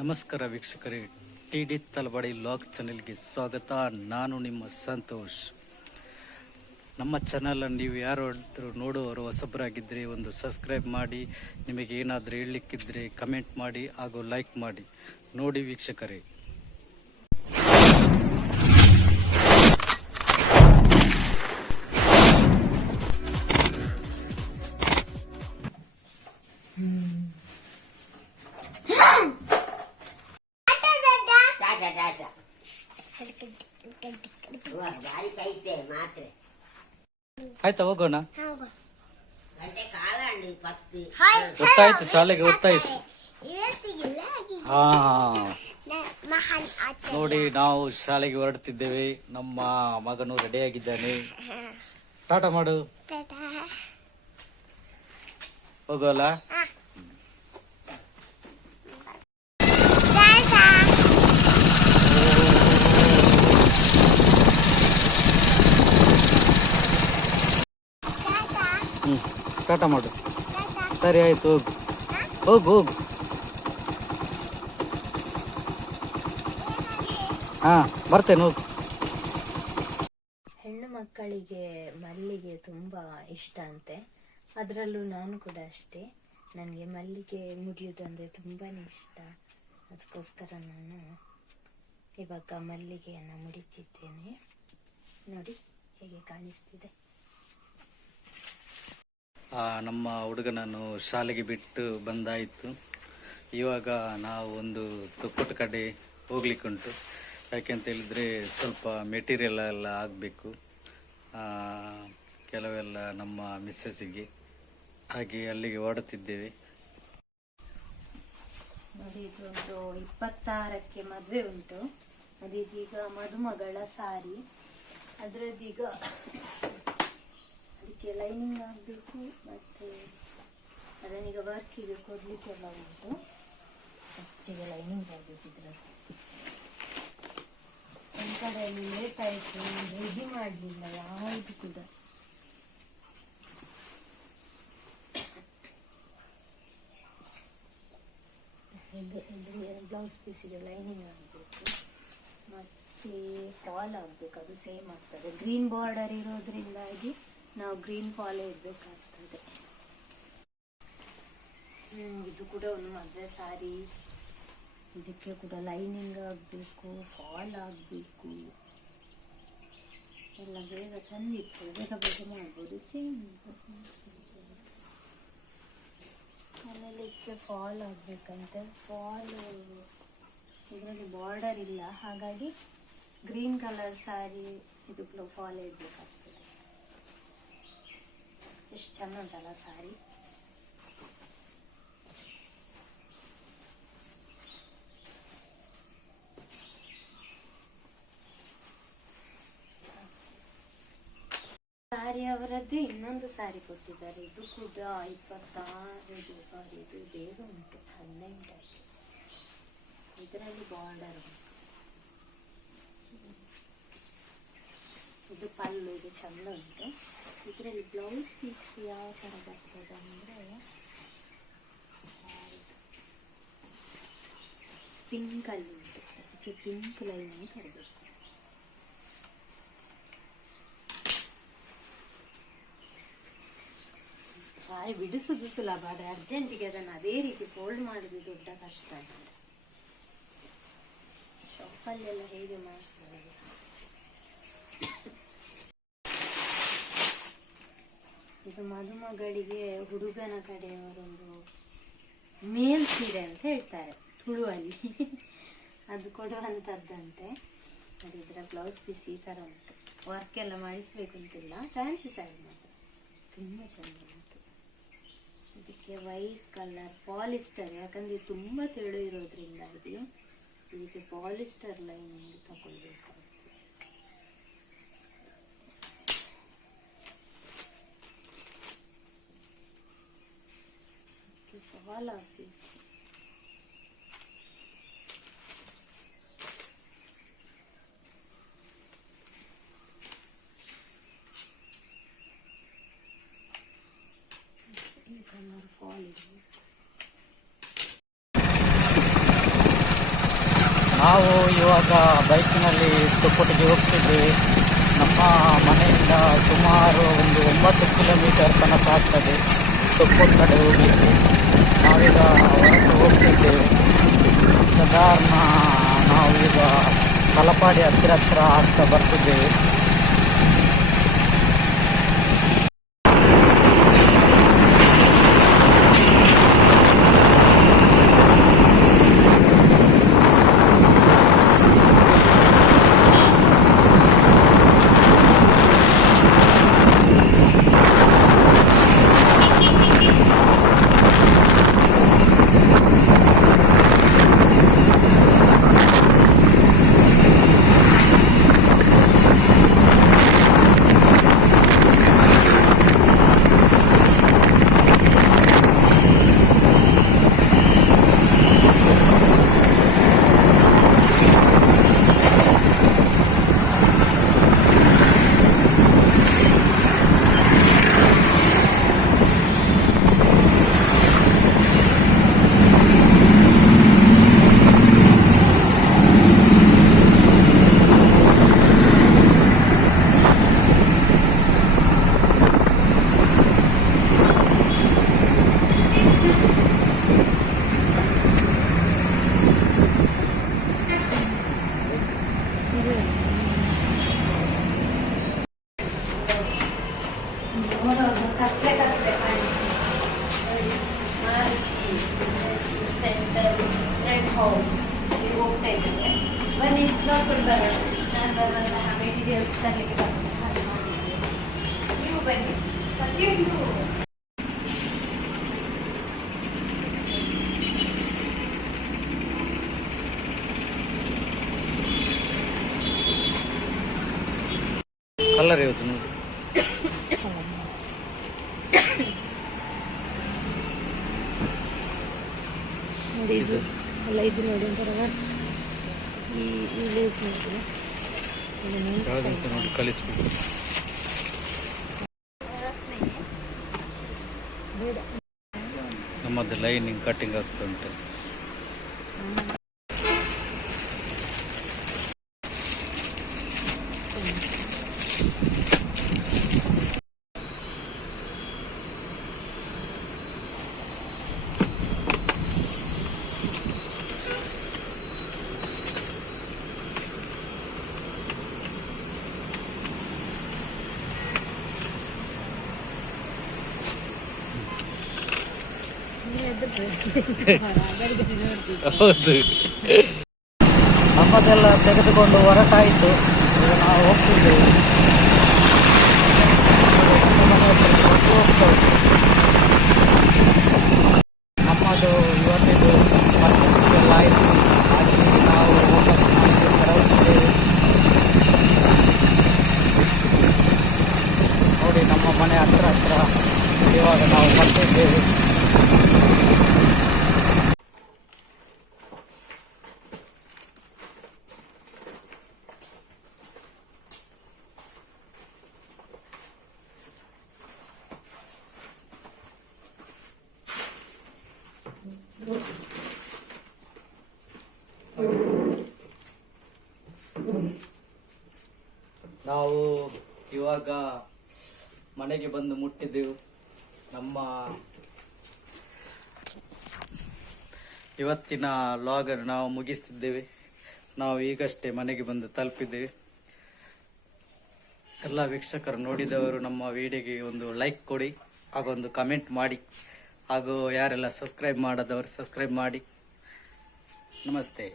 ನಮಸ್ಕಾರ ವೀಕ್ಷಕರೇ. T D ತಲಬಾಡಿ lock ಚಾನೆಲ್ಗೆ ಸ್ವಾಗತ. ನಾನು ನಿಮ್ಮ ಸಂತೋಷ್. ನಮ್ಮ ಚಾನಲನ್ನು ನೀವು ಯಾರಾದರೂ ನೋಡುವವರು, ಹೊಸಬರಾಗಿದ್ದರೆ ಒಂದು ಸಬ್ಸ್ಕ್ರೈಬ್ ಮಾಡಿ, ನಿಮಗೆ ಏನಾದರೂ ಹೇಳಲಿಕ್ಕಿದ್ರೆ ಕಮೆಂಟ್ ಮಾಡಿ ಹಾಗೂ ಲೈಕ್ ಮಾಡಿ. ನೋಡಿ ವೀಕ್ಷಕರೇ. ಕೈತೆ ಮಾತ್ರೆ. ಆಯ್ತಾ ಹೋಗೋಣ? ಗೊತ್ತಾಯ್ತು ಶಾಲೆಗೆ ಗೊತ್ತಾಯ್ತು ಹಾ. ನೋಡಿ ನಾವು ಶಾಲೆಗೆ ಹೊರಡ್ತಿದ್ದೇವೆ. ನಮ್ಮ ಮಗನು ರೆಡಿಯಾಗಿದ್ದಾನೆ. ಟಾಟಾ ಮಾಡು. ಹೋಗೋಲ್ಲ ಹ್ಮ್. ಟಾಟಾ ಮಾಡು. ಸರಿ, ಆಯ್ತು, ಹೋಗು. ಹೋಗು ಹೋಗು. ಹಾ, ಬರ್ತೇನೆ, ಹೋಗು. ಹೆಣ್ಣು ಮಕ್ಕಳಿಗೆ ಮಲ್ಲಿಗೆ ತುಂಬ ಇಷ್ಟ ಅಂತೆ. ಅದರಲ್ಲೂ ನಾನು ಕೂಡ ಅಷ್ಟೇ. ನನಗೆ ಮಲ್ಲಿಗೆ ಮುಡಿಯೋದಂದರೆ ತುಂಬಾ ಇಷ್ಟ. ಅದಕ್ಕೋಸ್ಕರ ನಾನು ಇವಾಗ ಮಲ್ಲಿಗೆಯನ್ನು ಮುಡಿತಿದ್ದೇನೆ. ನೋಡಿ, ಹೇಗೆ ಕಾಣಿಸ್ತಿದೆ. ನಮ್ಮ ಹುಡುಗನನ್ನು ಶಾಲೆಗೆ ಬಿಟ್ಟು ಬಂದಾಯಿತು. ಇವಾಗ ನಾವು ಒಂದು ತೊಕ್ಕೊಟ್ಟ ಕಡೆ ಹೋಗ್ಲಿಕ್ಕುಂಟು. ಯಾಕೆಂತ ಹೇಳಿದರೆ ಸ್ವಲ್ಪ ಮೆಟೀರಿಯಲ್ ಎಲ್ಲ ಆಗಬೇಕು. ಕೆಲವೆಲ್ಲ ನಮ್ಮ ಮಿಸ್ಸಸ್ಸಿಗೆ ಹಾಗೆ ಅಲ್ಲಿಗೆ ಓಡುತ್ತಿದ್ದೇವೆ. ನೋಡಿ, ಇದೊಂದು ಇಪ್ಪತ್ತಾರಕ್ಕೆ ಮದುವೆ ಉಂಟು. ಅದೀಗ ಮದುಮಗಳ ಸಾರಿ. ಅದರದ್ದೀಗ ಅದಕ್ಕೆ ಲೈನಿಂಗ್ ಆಗಬೇಕು, ಮತ್ತು ಅದನ್ನೀಗ ವರ್ಕಿಗೆ ಕೊಡಲಿಕ್ಕೆಲ್ಲ ಉಂಟು. ಫಸ್ಟಿಗೆ ಲೈನಿಂಗ್ ಆಗಬೇಕಿದ್ರೆ ಒಂದು ಕಡೆಯಲ್ಲಿ ಲೇಟ್ ಆಯಿತು ರೆಡಿ ಮಾಡಲಿಲ್ಲ, ಯಾವುದು ಕೂಡ. ಬ್ಲೌಸ್ ಪೀಸಿಗೆ ಲೈನಿಂಗ್ ಆಗಬೇಕು. ಮತ್ತು ಫಾಲ್ ಆಗಬೇಕು, ಅದು ಸೇಮ್ ಆಗ್ತದೆ. ಗ್ರೀನ್ ಬಾರ್ಡರ್ ಇರೋದ್ರಿಂದಾಗಿ ನಾವು ಗ್ರೀನ್ ಫಾಲೇ ಇರಬೇಕಾಗ್ತದೆ ಇದು ಕೂಡ ಒಂದು ಮದುವೆ ಸಾರಿ. ಇದಕ್ಕೆ ಕೂಡ ಲೈನಿಂಗ್ ಆಗಬೇಕು, ಫಾಲ್ ಆಗಬೇಕು. ಎಲ್ಲ ಬೇಗ ತಂದಿತ್ತು ಬೇಗ ಬೇಗ ಮಾಡ್ಬೋದು. ಸೇಮ್ ಆಮೇಲೆ ಇದಕ್ಕೆ ಫಾಲ್ ಆಗಬೇಕಂತೆ. ಫಾಲ್, ಇದರಲ್ಲಿ ಬಾರ್ಡರ್ ಇಲ್ಲ. ಹಾಗಾಗಿ ಗ್ರೀನ್ ಕಲರ್ ಸ್ಯಾರಿ ಇದು ಫಾಲ್ ಇಡಬೇಕಾಗ್ತದೆ. ಎಷ್ಟು ಚೆಂದ ಉಂಟಲ್ಲ ಸ್ಯಾರಿ ಸಾರಿ ಅವರದ್ದೇ ಇನ್ನೊಂದು ಸಾರಿ ಕೊಟ್ಟಿದ್ದಾರೆ ಇದು ಕೂಡ ಇಪ್ಪತ್ತಾರು ಸಾರಿ ಇದು ಬೇಗ ಉಂಟು ಹದಿನೆಂಟಕ್ಕೆ ಇದರಲ್ಲಿ ಬಾರ್ಡರ್ ಉಂಟು ಇದು ಪಲ್ಲು ಇದು ಚಂದ ಉಂಟು ಇದರಲ್ಲಿ ಬ್ಲೌಸ್ ಪೀಸ್ ಯಾವ ಥರ ಬರ್ತದೆ ಅಂದರೆ ಪಿಂಕ್ ಅಲ್ಲಿ ಉಂಟು. ಅದಕ್ಕೆ ಪಿಂಕ್ ಲೈನ್ ತರಬೇಕು ಸಾರಿ ಬಿಡಿಸುದು ಸುಲಭ ಆದರೆ ಅರ್ಜೆಂಟಿಗೆ ಅದನ್ನು ಅದೇ ರೀತಿ ಫೋಲ್ಡ್ ಮಾಡುದು ದೊಡ್ಡ ಕಷ್ಟ ಶಾಪಲ್ಲೆಲ್ಲ ಹೇಗೆ ಮಾಡ್ತಾರೆ? ಇದು ಮದುಮಗಳಿಗೆ ಹುಡುಗನ ಕಡೆಯವರೊಂದು ಮೇಲ್ ಸೀರೆ ಅಂತ ಹೇಳ್ತಾರೆ, ತುಳುವಲ್ಲಿ. ಅದು ಕೊಡುವಂಥದ್ದಂತೆ ಅದು ಇದರ ಬ್ಲೌಸ್ ಪೀಸ್ ಈ ಥರ ಉಂಟು. ವರ್ಕ್ ಎಲ್ಲ ಮಾಡಿಸ್ಬೇಕು ಅಂತಿಲ್ಲ ಫ್ಯಾನ್ಸಿ ಸೈಡ್ ಮಾತ್ರ. ತುಂಬ ಚೆಂದ ಉಂಟು. ಇದಕ್ಕೆ ವೈಟ್ ಕಲರ್ ಪಾಲಿಸ್ಟರ್ ಯಾಕಂದ್ರೆ ಇದು ತುಂಬ ತೆಳು ಇರೋದ್ರಿಂದಾಗಿ, ಇದಕ್ಕೆ ಪಾಲಿಸ್ಟರ್ ಲೈನಿಂಗ್ ತಗೊಳ್ಬೇಕಾಗ್ತದೆ ಫಾಲ್ ಇದೆ ನಾವು ಇವಾಗ ಬೈಕಿನಲ್ಲಿ ತುಪ್ಪಟ್ಟಿಗೆ ಹೋಗ್ತಿದ್ವಿ. ನಮ್ಮ ಮನೆಯಿಂದ ಸುಮಾರು ಒಂದು ಒಂಬತ್ತು ಕಿಲೋಮೀಟರ್ ತನಕ ಆಗ್ತದೆ. ತುಪ್ಪಟ್ಟು ಕಡೆ ಹೋಗಲಿಕ್ಕೆ. ನಾವೀಗ ಹೊರಟು ಹೋಗ್ತಿದ್ದೇವೆ ಸಾಧಾರಣ ನಾವೀಗ ತಲಪಾಡಿ ಹತ್ತಿರ ಹತ್ತಿರ ಆಗ್ತಾ ಬರ್ತಿದ್ದೇವೆ ರೆಡ್ ಹೌಸ್ ಇಲ್ಲಿ ಹೋಗ್ತಾ ಇದ್ದೇವೆ ಬನ್ನಿ ನೋಡ್ಕೊಂಡು ಬರೋಣ ನಾನು ಬರುವಂತಹ ಮೆಟೀರಿಯಲ್ಸ್ ತರಲಿಕ್ಕೆ ಬರ್ತೇನೆ ನೀವು ಬನ್ನಿ ಪ್ರತಿಯೊಂದು ಕಲರ್ ಇವತ್ತು ನೋಡಿ ನೋಡಿ ಇದು ಎಲ್ಲ ಇದು ನೋಡಿ ಒಂಥರ ಈ ಈ ಲೇಸ್ ನೋಡಿ ಕಲಿಸ್ಬೇಕು ನಮ್ಮದು ಲೈನಿಂಗ್ ಕಟಿಂಗ್ ಆಗ್ತಾ ಉಂಟು. ಹೌದು ನಮ್ಮದೆಲ್ಲ ತೆಗೆದುಕೊಂಡು ಹೊರಟಾಯಿತು ನಾವು ಹೋಗ್ತಿದ್ದೇವೆ. ನಮ್ಮದು ಇವತ್ತಿದ್ದು ಎಲ್ಲ ಆಯಿತು. ಹಾಗೆ ನಾವು ವಾಪಸ್ ನೋಡಿ, ನಮ್ಮ ಮನೆ ಹತ್ರ ಹತ್ರ ಇವಾಗ ನಾವು ಬರ್ತಿದ್ದೇವೆ. ನಾವು ಇವಾಗ ಮನೆಗೆ ಬಂದು ಮುಟ್ಟಿದ್ದೆವು ನಮ್ಮ ಇವತ್ತಿನ ಲಾಗರ್ ನಾವು ಮುಗಿಸ್ತಿದ್ದೇವೆ. ನಾವು ಈಗಷ್ಟೇ ಮನೆಗೆ ಬಂದು ತಲುಪಿದ್ದೇವೆ. ಎಲ್ಲ ವೀಕ್ಷಕರು ನೋಡಿದವರು ನಮ್ಮ ವಿಡಿಯೋಗೆ ಒಂದು ಲೈಕ್ ಕೊಡಿ, ಹಾಗೊಂದು ಕಮೆಂಟ್ ಮಾಡಿ. ಹಾಗೂ ಯಾರೆಲ್ಲ ಸಬ್ಸ್ಕ್ರೈಬ್ ಮಾಡದವರು ಸಬ್ಸ್ಕ್ರೈಬ್ ಮಾಡಿ. ನಮಸ್ತೆ.